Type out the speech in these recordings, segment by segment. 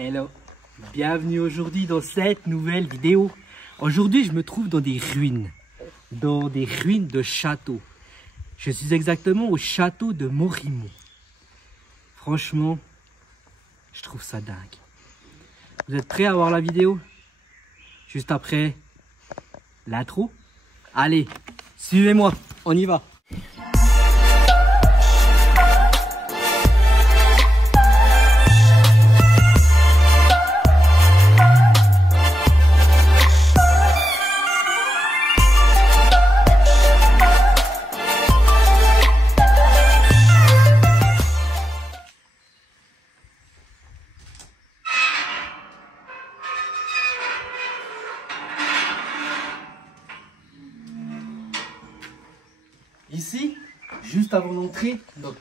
Hello, bienvenue aujourd'hui dans cette nouvelle vidéo. Aujourd'hui, je me trouve dans des ruines de château. Je suis exactement au château de Morimont. Franchement, je trouve ça dingue. Vous êtes prêts à voir la vidéo? Juste après l'intro. Allez, suivez-moi, on y va. Ici, juste avant l'entrée, donc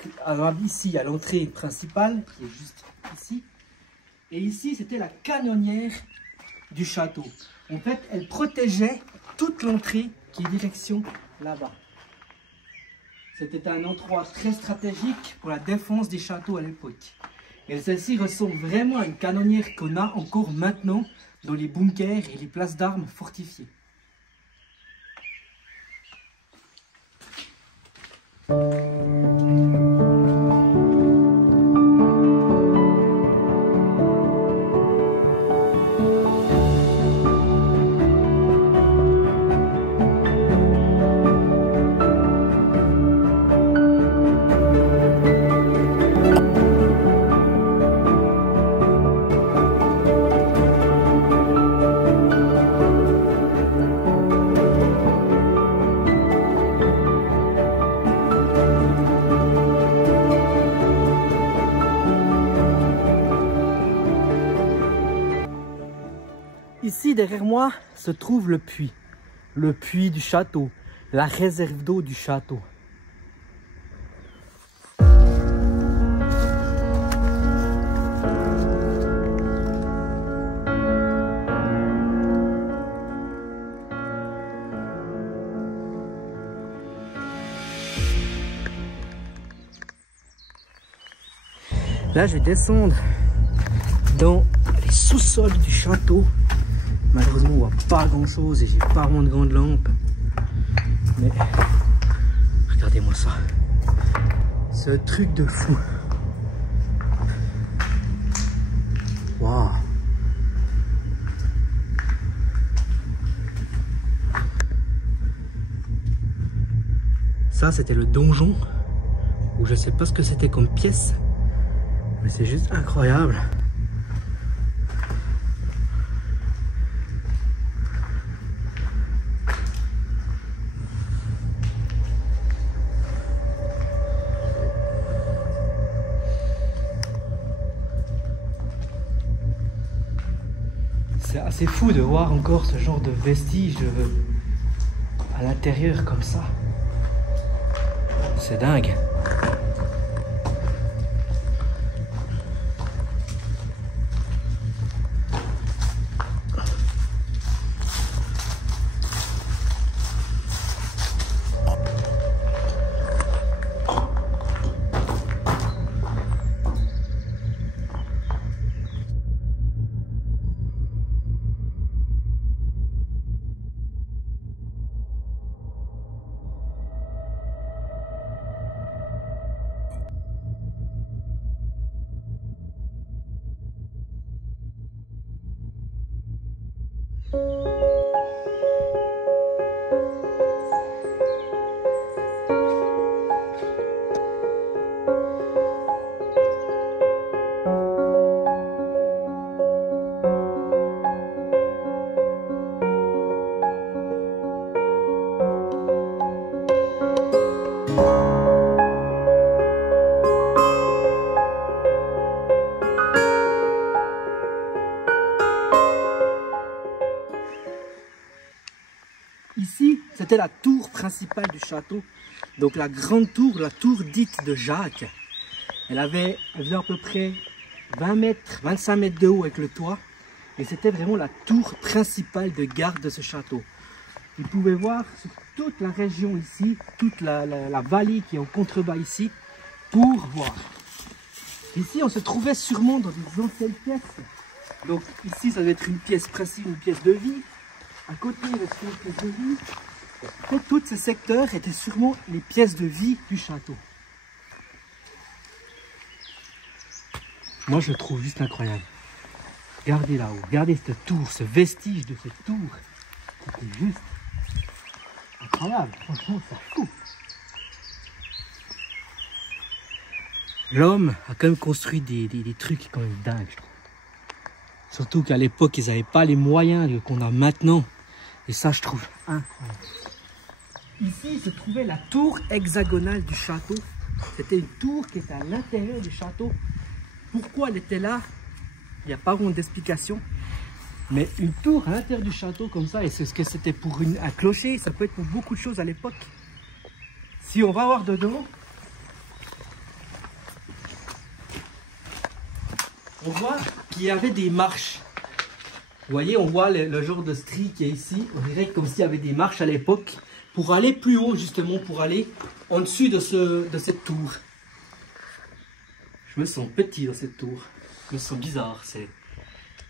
ici à l'entrée principale, qui est juste ici, et ici c'était la canonnière du château. En fait, elle protégeait toute l'entrée qui est direction là-bas. C'était un endroit très stratégique pour la défense des châteaux à l'époque. Et celle-ci ressemble vraiment à une canonnière qu'on a encore maintenant dans les bunkers et les places d'armes fortifiées. Ici, derrière moi, se trouve le puits du château, la réserve d'eau du château. Là, je vais descendre dans les sous-sols du château. Malheureusement, on voit pas grand chose et j'ai pas vraiment de grande lampe. Mais regardez-moi ça. C'est un truc de fou. Waouh. Ça, c'était le donjon. Ou je sais pas ce que c'était comme pièce. Mais c'est juste incroyable. C'est assez fou de voir encore ce genre de vestiges à l'intérieur comme ça. C'est dingue. Ici, c'était la tour principale du château. Donc la grande tour, la tour dite de Jacques. Elle faisait à peu près 20 mètres, 25 mètres de haut avec le toit. Et c'était vraiment la tour principale de garde de ce château. Vous pouvez voir sur toute la région ici, toute la vallée qui est en contrebas ici, pour voir. Ici, on se trouvait sûrement dans des anciennes pièces Donc ici, ça doit être une pièce principale, une pièce de vie. À côté, il va être une pièce de vie. En fait, tous ces secteurs étaient sûrement les pièces de vie du château. Moi, je le trouve juste incroyable. Regardez là-haut, regardez cette tour, ce vestige de cette tour. C'était juste incroyable, franchement, ça fout. L'homme a quand même construit des trucs quand même dingues, je trouve. Surtout qu'à l'époque, ils n'avaient pas les moyens qu'on a maintenant. Et ça, je trouve incroyable. Ici se trouvait la tour hexagonale du château. C'était une tour qui était à l'intérieur du château. Pourquoi elle était là? Il n'y a pas vraiment d'explication. Mais une tour à l'intérieur du château comme ça, est-ce que c'était pour un clocher? Ça peut être pour beaucoup de choses à l'époque. Si on va voir dedans, on voit qu'il y avait des marches. Vous voyez, on voit le genre de strie qui est ici. On dirait comme s'il y avait des marches à l'époque pour aller plus haut, justement, pour aller en dessus de cette tour. Je me sens petit dans cette tour. Je me sens bizarre.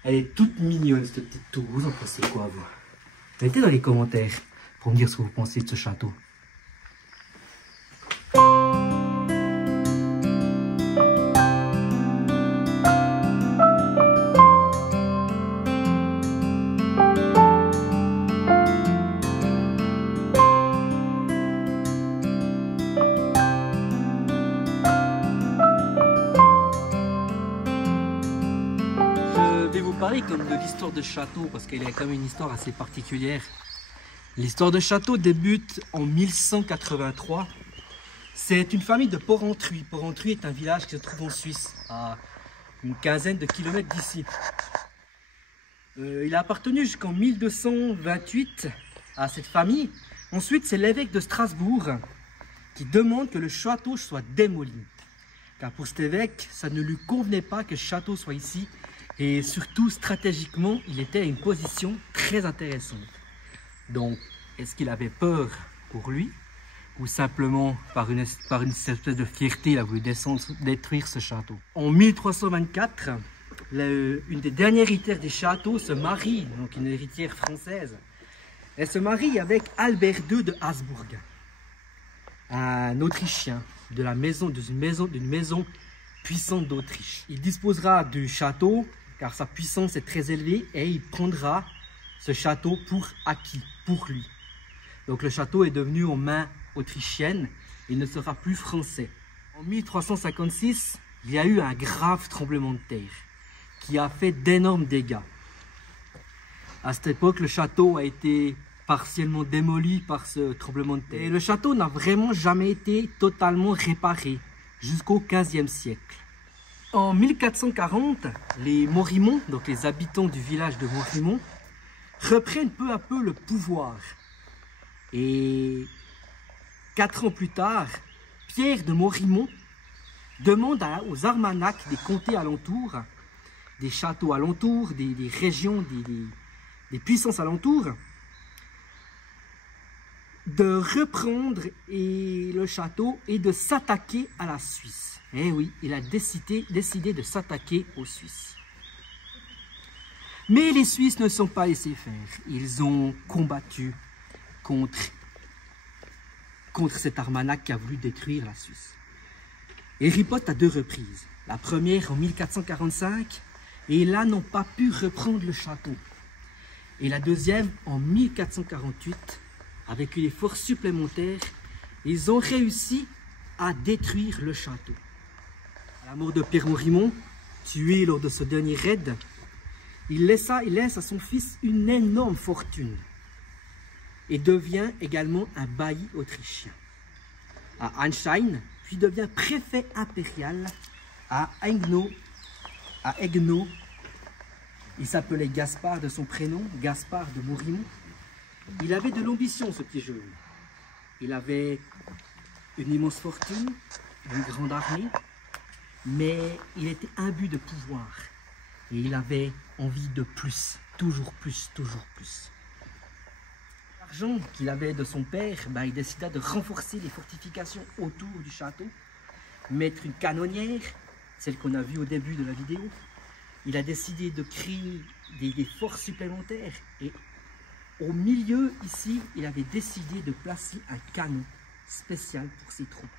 Elle est toute mignonne, cette petite tour. Vous en pensez quoi, vous? Mettez dans les commentaires pour me dire ce que vous pensez de ce château. Parler comme de l'histoire de château parce qu'elle a quand même une histoire assez particulière. L'histoire de château débute en 1183. C'est une famille de Porrentruy. Porrentruy est un village qui se trouve en Suisse, à une quinzaine de kilomètres d'ici. Il a appartenu jusqu'en 1228 à cette famille. Ensuite, c'est l'évêque de Strasbourg qui demande que le château soit démoli. Car pour cet évêque, ça ne lui convenait pas que le château soit ici. Et surtout, stratégiquement, il était à une position très intéressante. Donc, est-ce qu'il avait peur pour lui? Ou simplement, par une espèce de fierté, il a voulu détruire ce château? En 1324, une des dernières héritières des châteaux se marie, donc une héritière française. Elle se marie avec Albert II de Habsbourg, un Autrichien d'une maison puissante d'Autriche. Il disposera du château, car sa puissance est très élevée, et il prendra ce château pour acquis, pour lui. Donc le château est devenu en main autrichienne, il ne sera plus français. En 1356, il y a eu un grave tremblement de terre qui a fait d'énormes dégâts. À cette époque, le château a été partiellement démoli par ce tremblement de terre. Et le château n'a vraiment jamais été totalement réparé jusqu'au XVe siècle. En 1440, les Morimont, donc les habitants du village de Morimont, reprennent peu à peu le pouvoir. Et 4 ans plus tard, Pierre de Morimont demande aux armanacs des comtés alentours, des châteaux alentours, des régions, des puissances alentours, de reprendre le château et de s'attaquer à la Suisse. Eh oui, il a décidé de s'attaquer aux Suisses. Mais les Suisses ne sont pas laissés faire. Ils ont combattu contre cet armanac qui a voulu détruire la Suisse. Et riposte à 2 reprises. La première en 1445, et là n'ont pas pu reprendre le château. Et la deuxième en 1448, avec une force supplémentaire, ils ont réussi à détruire le château. À la mort de Pierre Morimont, tué lors de ce dernier raid, il laisse à son fils une énorme fortune et devient également un bailli autrichien à Einstein, puis devient préfet impérial à Egno. Il s'appelait Gaspard de son prénom, Gaspard de Morimont. Il avait de l'ambition, ce petit jeune. Il avait une immense fortune, une grande armée, mais il était imbu de pouvoir. Et il avait envie de plus, toujours plus, toujours plus. L'argent qu'il avait de son père, il décida de renforcer les fortifications autour du château, mettre une canonnière, celle qu'on a vue au début de la vidéo, il a décidé de créer des forces supplémentaires. Et au milieu, ici, il avait décidé de placer un canon spécial pour ses troupes.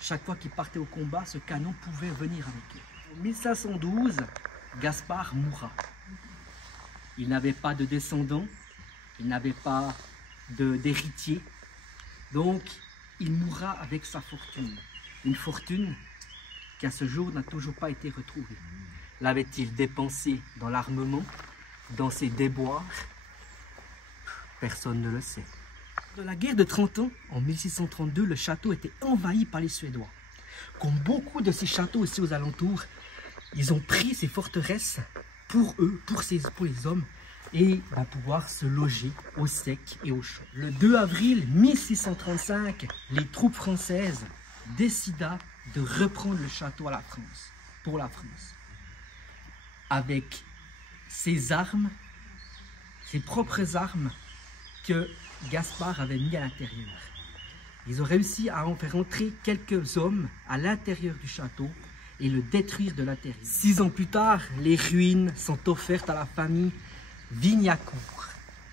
Chaque fois qu'il partait au combat, ce canon pouvait venir avec eux. En 1512, Gaspard mourra. Il n'avait pas de descendants, il n'avait pas d'héritier. Donc, il mourra avec sa fortune. Une fortune qui, à ce jour, n'a toujours pas été retrouvée. L'avait-il dépensé dans l'armement, dans ses déboires? Personne ne le sait. Dans la guerre de 30 ans, en 1632, le château était envahi par les Suédois. Comme beaucoup de ces châteaux ici aux alentours, ils ont pris ces forteresses pour eux, pour les hommes, et pouvoir se loger au sec et au chaud. Le 2 avril 1635, les troupes françaises décida de reprendre le château à la France, pour la France, avec ses armes, ses propres armes que Gaspard avait mis à l'intérieur. Ils ont réussi à en faire entrer quelques hommes à l'intérieur du château et le détruire de l'intérieur. 6 ans plus tard, les ruines sont offertes à la famille Vignacourt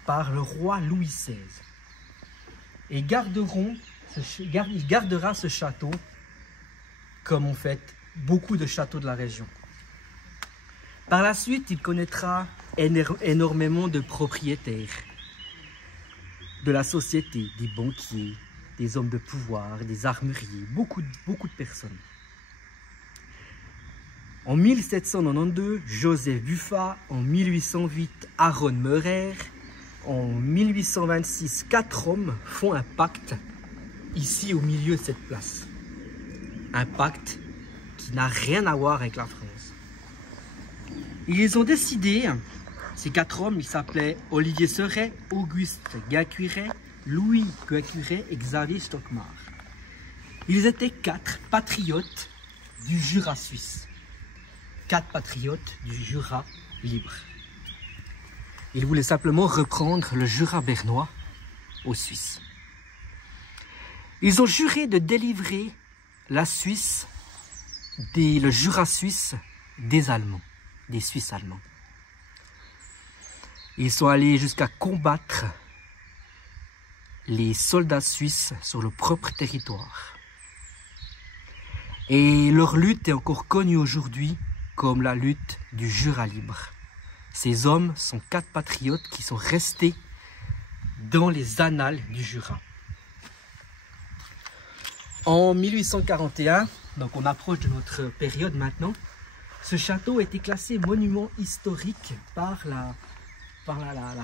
par le roi Louis XVI. Et il gardera ce château comme en fait beaucoup de châteaux de la région. Par la suite, il connaîtra énormément de propriétaires de la société, des banquiers, des hommes de pouvoir, des armuriers, beaucoup de personnes. En 1792, Joseph Buffat, en 1808, Aaron Meurer, en 1826, 4 hommes font un pacte ici au milieu de cette place. Un pacte qui n'a rien à voir avec la France. Ils ont décidé, ces 4 hommes, ils s'appelaient Olivier Seret, Auguste Gacuret, Louis Gacuret et Xavier Stockmar. Ils étaient 4 patriotes du Jura suisse. 4 patriotes du Jura libre. Ils voulaient simplement reprendre le Jura bernois aux Suisses. Ils ont juré de délivrer la Suisse, le Jura suisse des Allemands, des Suisses allemands. Ils sont allés jusqu'à combattre les soldats suisses sur leur propre territoire. Et leur lutte est encore connue aujourd'hui comme la lutte du Jura libre. Ces hommes sont 4 patriotes qui sont restés dans les annales du Jura. En 1841, donc on approche de notre période maintenant, ce château a été classé monument historique par la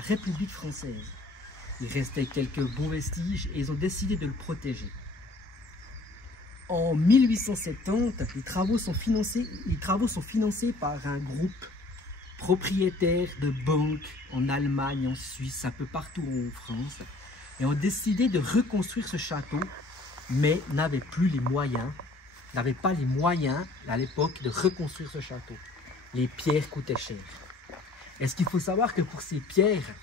République française. Il restait quelques bons vestiges et ils ont décidé de le protéger. En 1870, les travaux sont financés par un groupe propriétaire de banques en Allemagne, en Suisse, un peu partout en France, et ont décidé de reconstruire ce château, mais n'avaient pas les moyens à l'époque de reconstruire ce château. Les pierres coûtaient cher. Et ce qu'il faut savoir que pour ces pierres,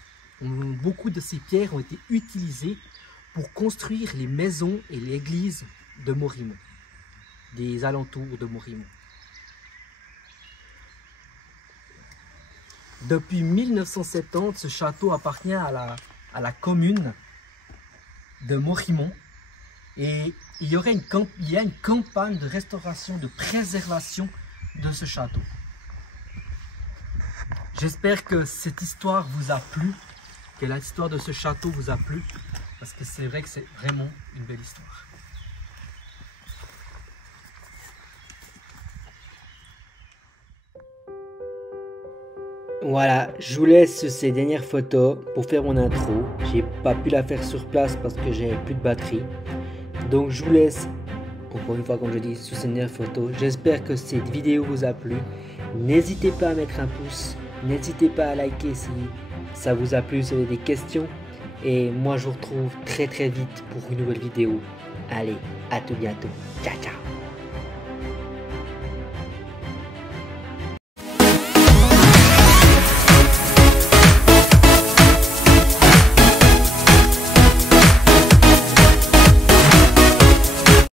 beaucoup de ces pierres ont été utilisées pour construire les maisons et l'église de Morimont, des alentours de Morimont. Depuis 1970, ce château appartient à la commune de Morimont et il y a une campagne de restauration, de préservation de ce château. J'espère que cette histoire vous a plu, que l'histoire de ce château vous a plu, parce que c'est vrai que c'est vraiment une belle histoire. Voilà, je vous laisse ces dernières photos pour faire mon intro. J'ai pas pu la faire sur place parce que j'avais plus de batterie. Donc je vous laisse, encore une fois comme je dis, sur ces dernières photos. J'espère que cette vidéo vous a plu. N'hésitez pas à mettre un pouce. N'hésitez pas à liker si ça vous a plu, si vous avez des questions. Et moi je vous retrouve très vite pour une nouvelle vidéo. Allez, à tout bientôt. Ciao ciao.